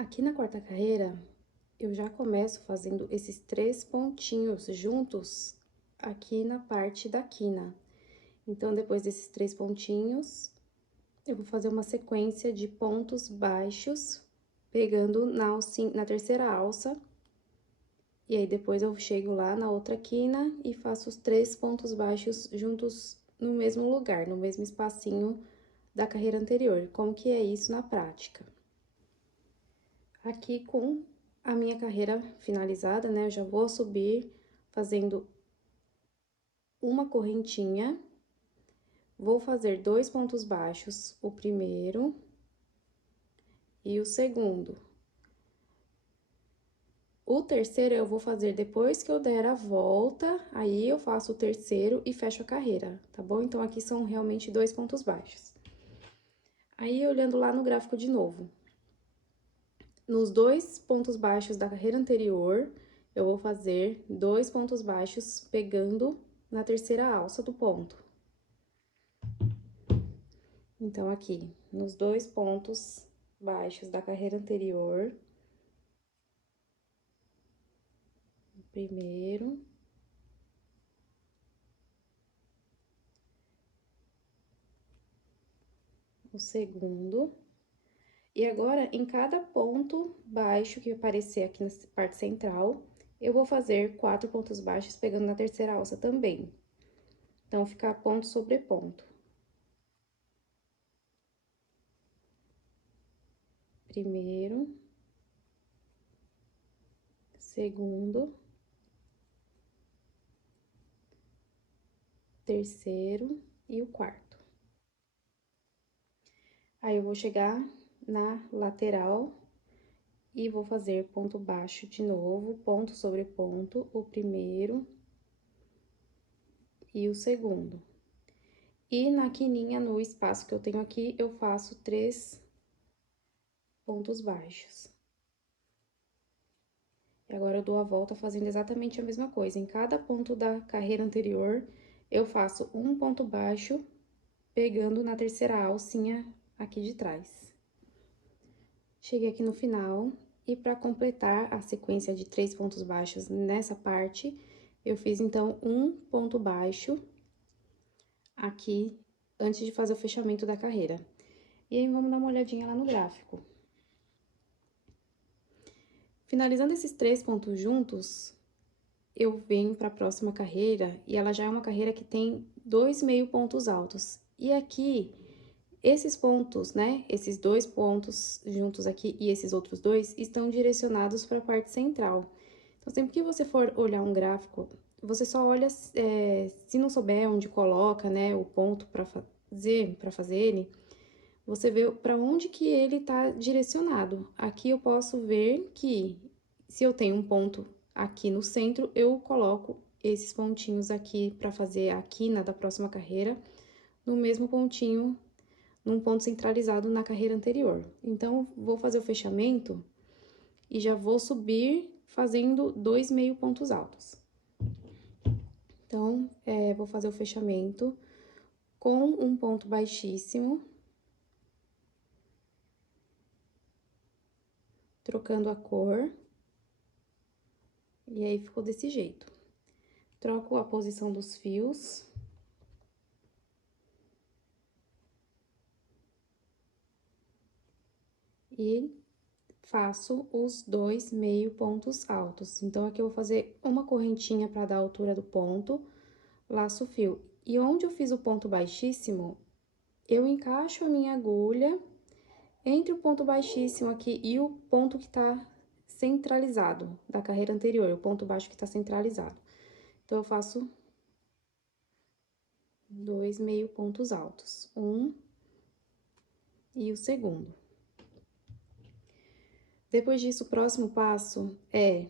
Aqui na quarta carreira, eu já começo fazendo esses 3 pontinhos juntos aqui na parte da quina. Então, depois desses 3 pontinhos, eu vou fazer uma sequência de pontos baixos, pegando na terceira alça. E aí, depois eu chego lá na outra quina e faço os 3 pontos baixos juntos no mesmo lugar, no mesmo espacinho da carreira anterior. Como que é isso na prática? Aqui com a minha carreira finalizada, né, eu já vou subir fazendo uma correntinha, vou fazer 2 pontos baixos, o primeiro e o segundo. O terceiro eu vou fazer depois que eu der a volta, aí eu faço o terceiro e fecho a carreira, tá bom? Então, aqui são realmente 2 pontos baixos. Aí, olhando lá no gráfico de novo, nos 2 pontos baixos da carreira anterior, eu vou fazer 2 pontos baixos pegando na terceira alça do ponto. Então, aqui, nos 2 pontos baixos da carreira anterior, o primeiro, o segundo. E agora, em cada ponto baixo que aparecer aqui na parte central, eu vou fazer 4 pontos baixos pegando na terceira alça também. Então, ficar ponto sobre ponto. Primeiro, segundo, terceiro e o quarto. Aí, eu vou chegar na lateral e vou fazer ponto baixo de novo, ponto sobre ponto, o primeiro e o segundo. E na quininha, no espaço que eu tenho aqui, eu faço 3 pontos baixos. E agora, eu dou a volta fazendo exatamente a mesma coisa. Em cada ponto da carreira anterior, eu faço um ponto baixo, pegando na terceira alcinha aqui de trás. Cheguei aqui no final, e para completar a sequência de 3 pontos baixos nessa parte, eu fiz, então, um ponto baixo aqui, antes de fazer o fechamento da carreira. E aí, vamos dar uma olhadinha lá no gráfico. Finalizando esses 3 pontos juntos, eu venho para a próxima carreira, e ela já é uma carreira que tem 2 meio pontos altos. E aqui, esses pontos, né, esses 2 pontos juntos aqui e esses outros 2, estão direcionados para a parte central. Então, sempre que você for olhar um gráfico, você só olha, se não souber onde coloca, né, o ponto para fazer ele, você vê para onde que ele está direcionado. Aqui eu posso ver que, se eu tenho um ponto aqui no centro, eu coloco esses pontinhos aqui para fazer a quina da próxima carreira, no mesmo pontinho, num ponto centralizado na carreira anterior. Então, vou fazer o fechamento e já vou subir fazendo 2 meio pontos altos. Então, vou fazer o fechamento com um ponto baixíssimo, trocando a cor, e aí ficou desse jeito. Troco a posição dos fios. E faço os 2 meio pontos altos. Então, aqui eu vou fazer uma correntinha para dar a altura do ponto, laço o fio. E onde eu fiz o ponto baixíssimo, eu encaixo a minha agulha entre o ponto baixíssimo aqui e o ponto que tá centralizado da carreira anterior, o ponto baixo que tá centralizado. Então, eu faço 2 meio pontos altos, um e o segundo. Depois disso, o próximo passo é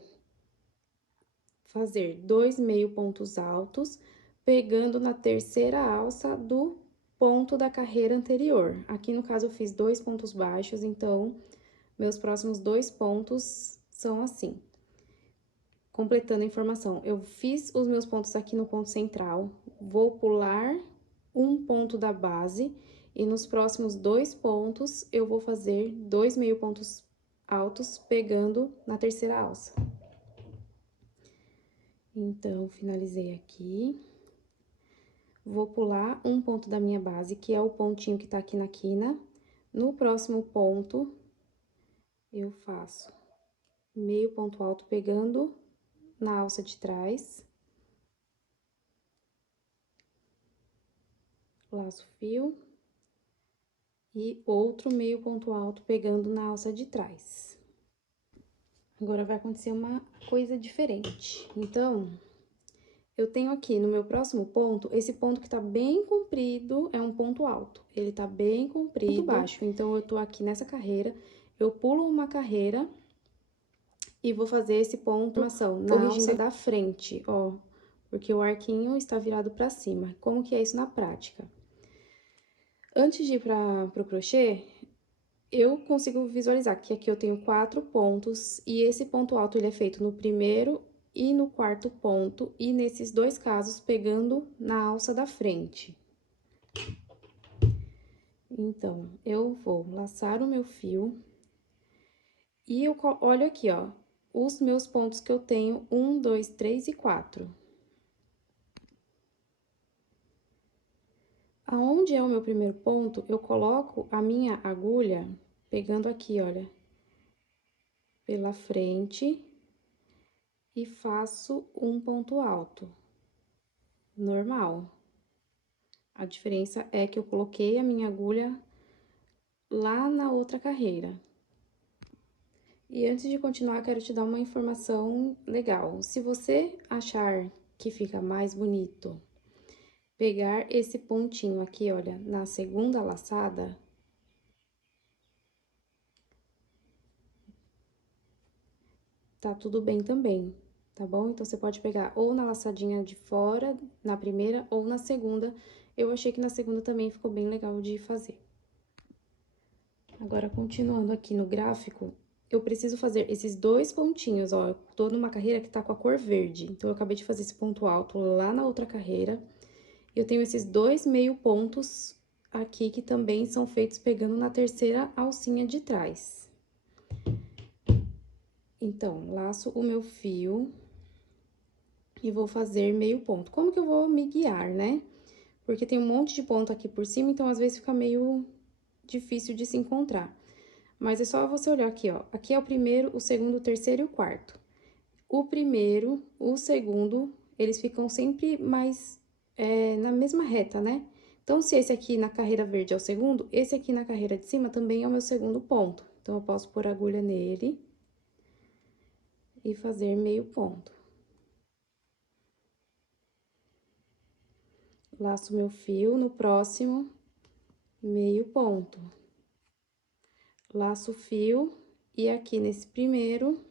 fazer 2 meio pontos altos, pegando na terceira alça do ponto da carreira anterior. Aqui, no caso, eu fiz 2 pontos baixos, então, meus próximos 2 pontos são assim. Completando a informação, eu fiz os meus pontos aqui no ponto central, vou pular um ponto da base, e nos próximos 2 pontos, eu vou fazer 2 meio pontos altos pegando na terceira alça. Então, finalizei aqui. Vou pular um ponto da minha base, que é o pontinho que tá aqui na quina. No próximo ponto, eu faço meio ponto alto pegando na alça de trás. Laço o fio. E outro meio ponto alto pegando na alça de trás. Agora, vai acontecer uma coisa diferente. Então, eu tenho aqui no meu próximo ponto, esse ponto que tá bem comprido é um ponto alto. Ele tá bem comprido, ponto baixo. Então, eu tô aqui nessa carreira, eu pulo uma carreira e vou fazer esse ponto na alça da frente, ó. Porque o arquinho está virado pra cima. Como que é isso na prática? Antes de ir pro crochê, eu consigo visualizar que aqui eu tenho 4 pontos, e esse ponto alto, ele é feito no primeiro e no quarto ponto, e nesses dois casos, pegando na alça da frente. Então, eu vou laçar o meu fio, e eu olho aqui, ó, os meus pontos que eu tenho, 1, 2, 3 e 4. Aonde é o meu primeiro ponto, eu coloco a minha agulha, pegando aqui, olha, pela frente, e faço um ponto alto, normal. A diferença é que eu coloquei a minha agulha lá na outra carreira. E antes de continuar, quero te dar uma informação legal. Se você achar que fica mais bonito pegar esse pontinho aqui, olha, na segunda laçada, tá tudo bem também, tá bom? Então, você pode pegar ou na laçadinha de fora, na primeira, ou na segunda. Eu achei que na segunda também ficou bem legal de fazer. Agora, continuando aqui no gráfico, eu preciso fazer esses dois pontinhos, ó. Eu tô numa carreira que tá com a cor verde, então, eu acabei de fazer esse ponto alto lá na outra carreira. Eu tenho esses dois meio pontos aqui, que também são feitos pegando na terceira alcinha de trás. Então, laço o meu fio e vou fazer meio ponto. Como que eu vou me guiar, né? Porque tem um monte de ponto aqui por cima, então, às vezes, fica meio difícil de se encontrar. Mas é só você olhar aqui, ó. Aqui é o primeiro, o segundo, o terceiro e o quarto. O primeiro, o segundo, eles ficam sempre mais na mesma reta, né? Então, se esse aqui na carreira verde é o segundo, esse aqui na carreira de cima também é o meu segundo ponto. Então, eu posso pôr a agulha nele e fazer meio ponto. Laço meu fio no próximo, meio ponto. Laço o fio e aqui nesse primeiro,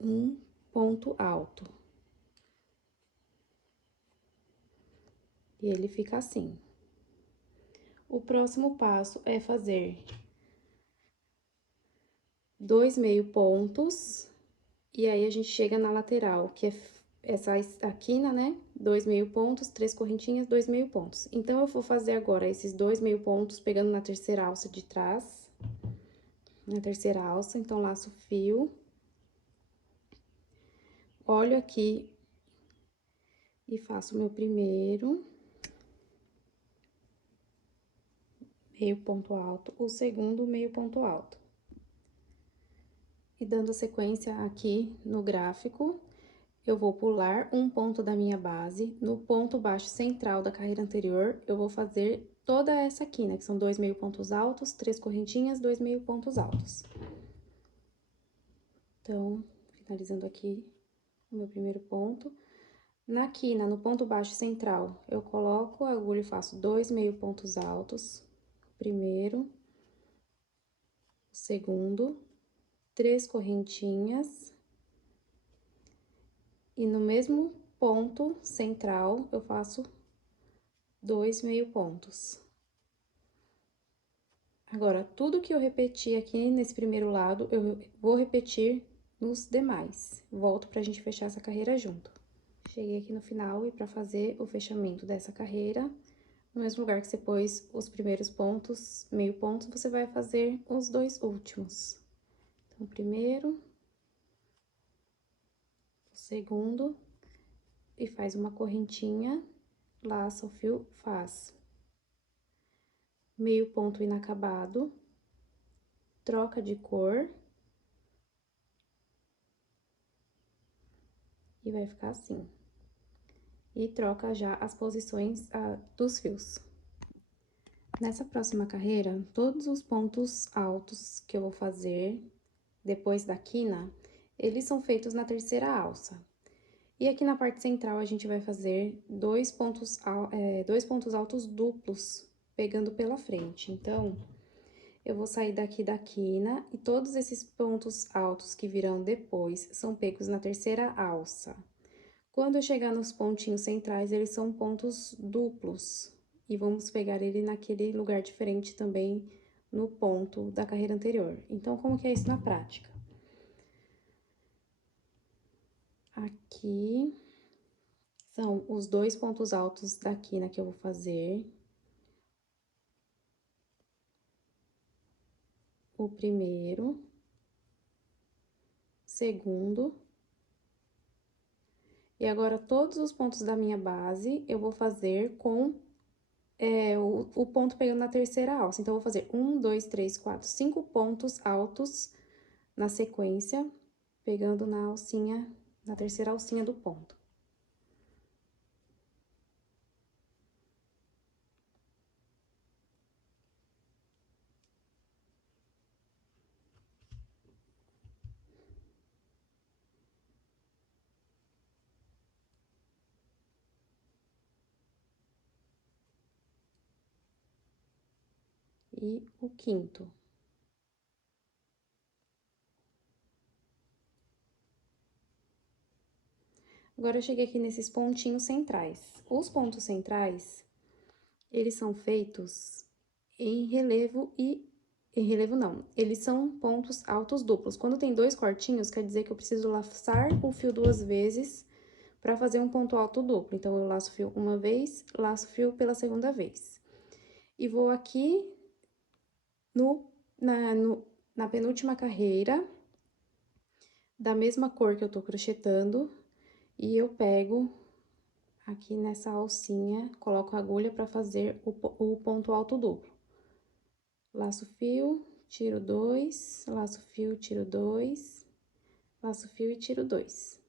um ponto alto. E ele fica assim. O próximo passo é fazer 2 meio pontos, e aí a gente chega na lateral, que é essa a quina, né? 2 meio pontos, 3 correntinhas, 2 meio pontos. Então, eu vou fazer agora esses 2 meio pontos pegando na terceira alça de trás, na terceira alça, então, laço o fio. Olho aqui e faço o meu primeiro meio ponto alto, o segundo meio ponto alto. E dando sequência aqui no gráfico, eu vou pular um ponto da minha base, no ponto baixo central da carreira anterior, eu vou fazer toda essa quina, que são 2 meio pontos altos, 3 correntinhas, 2 meio pontos altos. Então, finalizando aqui o meu primeiro ponto. Na quina, no ponto baixo central, eu coloco a agulha e faço 2 meio pontos altos, primeiro, o segundo, 3 correntinhas, e no mesmo ponto central, eu faço 2 meio pontos. Agora, tudo que eu repeti aqui nesse primeiro lado, eu vou repetir nos demais. Volto pra gente fechar essa carreira junto. Cheguei aqui no final, e pra fazer o fechamento dessa carreira, No mesmo lugar que você pôs os primeiros pontos, meio ponto, você vai fazer os 2 últimos. Então, o primeiro, o segundo, e faz uma correntinha, laça o fio, faz meio ponto inacabado, troca de cor, e vai ficar assim. E troca já as posições dos fios. Nessa próxima carreira, todos os pontos altos que eu vou fazer depois da quina, eles são feitos na terceira alça. E aqui na parte central, a gente vai fazer dois pontos altos duplos, pegando pela frente. Então, eu vou sair daqui da quina e todos esses pontos altos que virão depois são pegos na terceira alça. Quando eu chegar nos pontinhos centrais, eles são pontos duplos. E vamos pegar ele naquele lugar diferente também no ponto da carreira anterior. Então, como que é isso na prática? Aqui são os 2 pontos altos da quina que eu vou fazer. O primeiro, segundo. E agora, todos os pontos da minha base, eu vou fazer com o ponto pegando na terceira alça. Então, eu vou fazer 1, 2, 3, 4, 5 pontos altos na sequência, pegando na alcinha, na terceira alcinha do ponto. E o quinto. Agora, eu cheguei aqui nesses pontinhos centrais. Os pontos centrais, eles são feitos em relevo e... Em relevo, não. Eles são pontos altos duplos. Quando tem 2 cortinhos, quer dizer que eu preciso laçar o fio 2 vezes para fazer um ponto alto duplo. Então, eu laço o fio uma vez, laço o fio pela segunda vez. E vou aqui na penúltima carreira, da mesma cor que eu tô crochetando, e eu pego aqui nessa alcinha, coloco a agulha para fazer o ponto alto duplo. Laço o fio, tiro 2, laço o fio, tiro 2, laço o fio e tiro 2.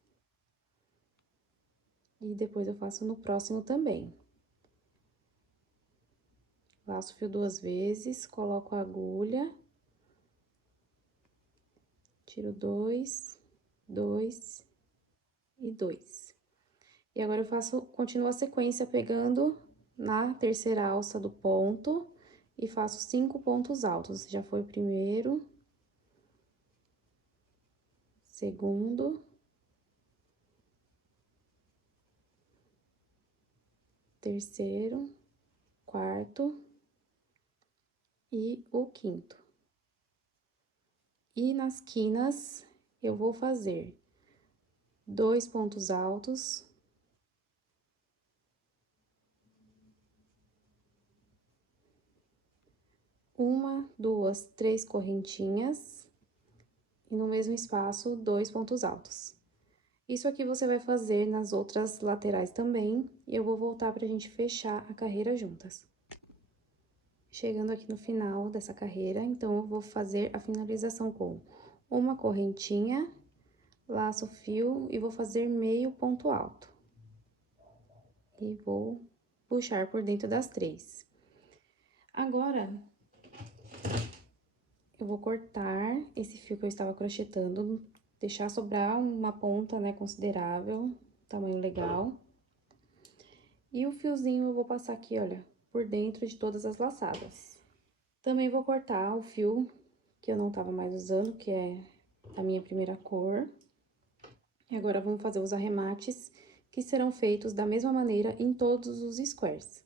E depois eu faço no próximo também. Laço o fio 2 vezes, coloco a agulha, tiro 2, 2 e 2. E agora, eu continuo a sequência pegando na terceira alça do ponto e faço 5 pontos altos. Já foi o primeiro, segundo, terceiro, quarto e o quinto. E nas quinas, eu vou fazer 2 pontos altos, uma, duas, 3 correntinhas, e no mesmo espaço, 2 pontos altos. Isso aqui você vai fazer nas outras laterais também, e eu vou voltar pra gente fechar a carreira juntas. Chegando aqui no final dessa carreira, então, eu vou fazer a finalização com uma correntinha, laço o fio e vou fazer meio ponto alto. E vou puxar por dentro das 3. Agora, eu vou cortar esse fio que eu estava crochetando, deixar sobrar uma ponta, né, considerável, tamanho legal. E o fiozinho eu vou passar aqui, olha, por dentro de todas as laçadas. Também vou cortar o fio que eu não tava mais usando, que é a minha primeira cor. E agora, vamos fazer os arremates, que serão feitos da mesma maneira em todos os squares.